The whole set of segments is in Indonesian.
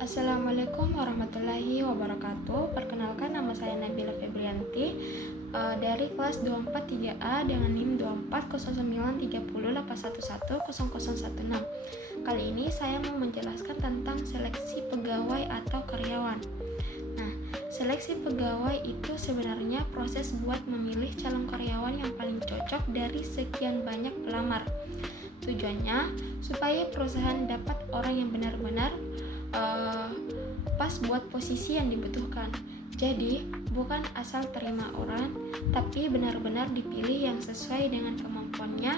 Assalamualaikum warahmatullahi wabarakatuh. Perkenalkan, nama saya Nabila Febrianti dari kelas 24 3A dengan NIM 24093081100016. Kali ini saya mau menjelaskan tentang seleksi pegawai atau karyawan. Nah, seleksi pegawai itu sebenarnya proses buat memilih calon karyawan yang paling cocok dari sekian banyak pelamar. Tujuannya supaya perusahaan dapat orang yang benar-benar pas buat posisi yang dibutuhkan. Jadi bukan asal terima orang, tapi benar-benar dipilih yang sesuai dengan kemampuannya,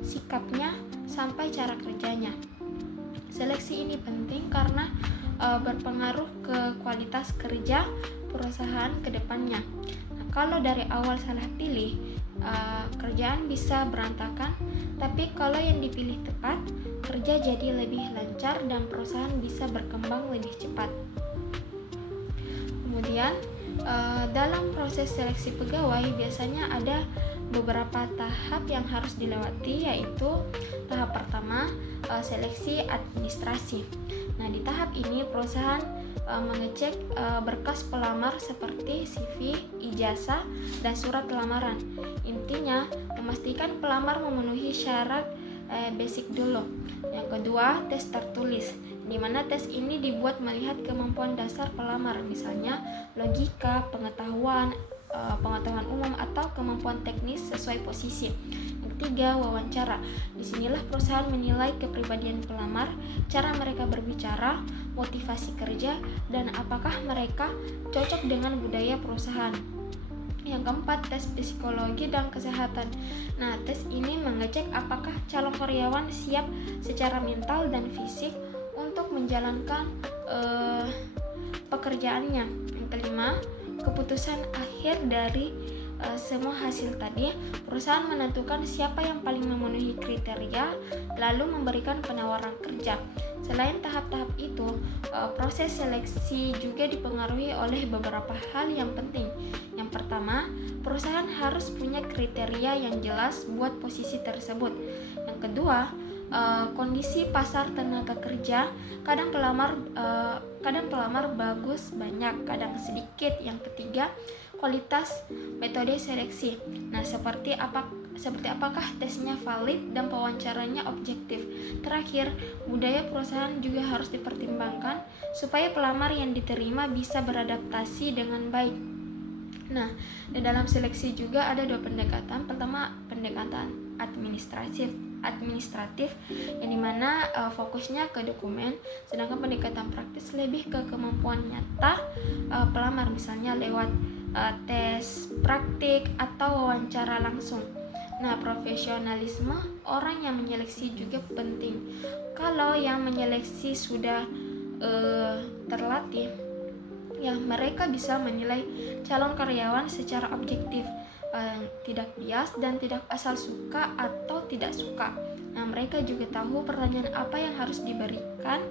sikapnya, sampai cara kerjanya. Seleksi ini penting karena berpengaruh ke kualitas kerja perusahaan ke depannya. Nah, kalau dari awal salah pilih, kerjaan bisa berantakan, tapi kalau yang dipilih tepat, kerja jadi lebih lancar dan perusahaan bisa berkembang lebih cepat. Kemudian, dalam proses seleksi pegawai biasanya ada beberapa tahap yang harus dilewati, yaitu tahap pertama, seleksi administrasi. Nah, di tahap ini perusahaan mengecek berkas pelamar seperti CV, ijazah, dan surat lamaran. Intinya, memastikan pelamar memenuhi syarat basic dulu. Yang kedua, tes tertulis, di mana tes ini dibuat melihat kemampuan dasar pelamar, misalnya logika, pengetahuan umum atau kemampuan teknis sesuai posisi. Yang ketiga, wawancara. Disinilah perusahaan menilai kepribadian pelamar, cara mereka berbicara, motivasi kerja, dan apakah mereka cocok dengan budaya perusahaan. Yang keempat, tes psikologi dan kesehatan. Nah, tes ini mengecek apakah calon karyawan siap secara mental dan fisik untuk menjalankan pekerjaannya. Yang kelima, keputusan akhir dari semua hasil tadi, perusahaan menentukan siapa yang paling memenuhi kriteria, lalu memberikan penawaran kerja. Selain tahap-tahap itu, proses seleksi juga dipengaruhi oleh beberapa hal yang penting. Yang pertama, perusahaan harus punya kriteria yang jelas buat posisi tersebut. Yang kedua, kondisi pasar tenaga kerja, kadang pelamar bagus banyak, kadang sedikit. Yang ketiga, kualitas metode seleksi. Nah, seperti apakah tesnya valid dan pewawancaranya objektif. Terakhir, budaya perusahaan juga harus dipertimbangkan supaya pelamar yang diterima bisa beradaptasi dengan baik. Nah, di dalam seleksi juga ada dua pendekatan. Pertama, pendekatan administratif yang dimana fokusnya ke dokumen, sedangkan pendekatan praktis lebih ke kemampuan nyata pelamar, misalnya lewat tes praktik atau wawancara langsung. Nah, profesionalisme orang yang menyeleksi juga penting. Kalau yang menyeleksi sudah terlatih, ya mereka bisa menilai calon karyawan secara objektif, tidak bias dan tidak asal suka atau tidak suka. Nah, mereka juga tahu pertanyaan apa yang harus diberikan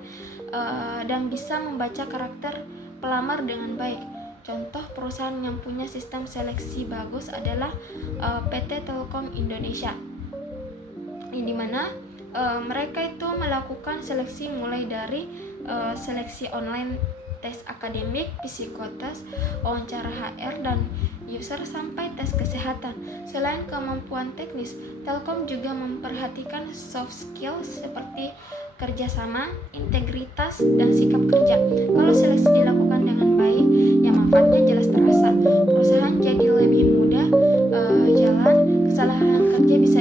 dan bisa membaca karakter pelamar dengan baik. Contoh perusahaan yang punya sistem seleksi bagus adalah PT Telkom Indonesia, di mana mereka itu melakukan seleksi mulai dari seleksi online, tes akademik, psikotes, wawancara HR, dan user sampai tes kesehatan. Selain kemampuan teknis, Telkom juga memperhatikan soft skills seperti kerjasama, integritas, dan sikap kerja. Kalau seleksi dilakukan dengan baik, ya manfaatnya jelas terasa. Perusahaan jadi lebih mudah jalan, kesalahan kerja bisa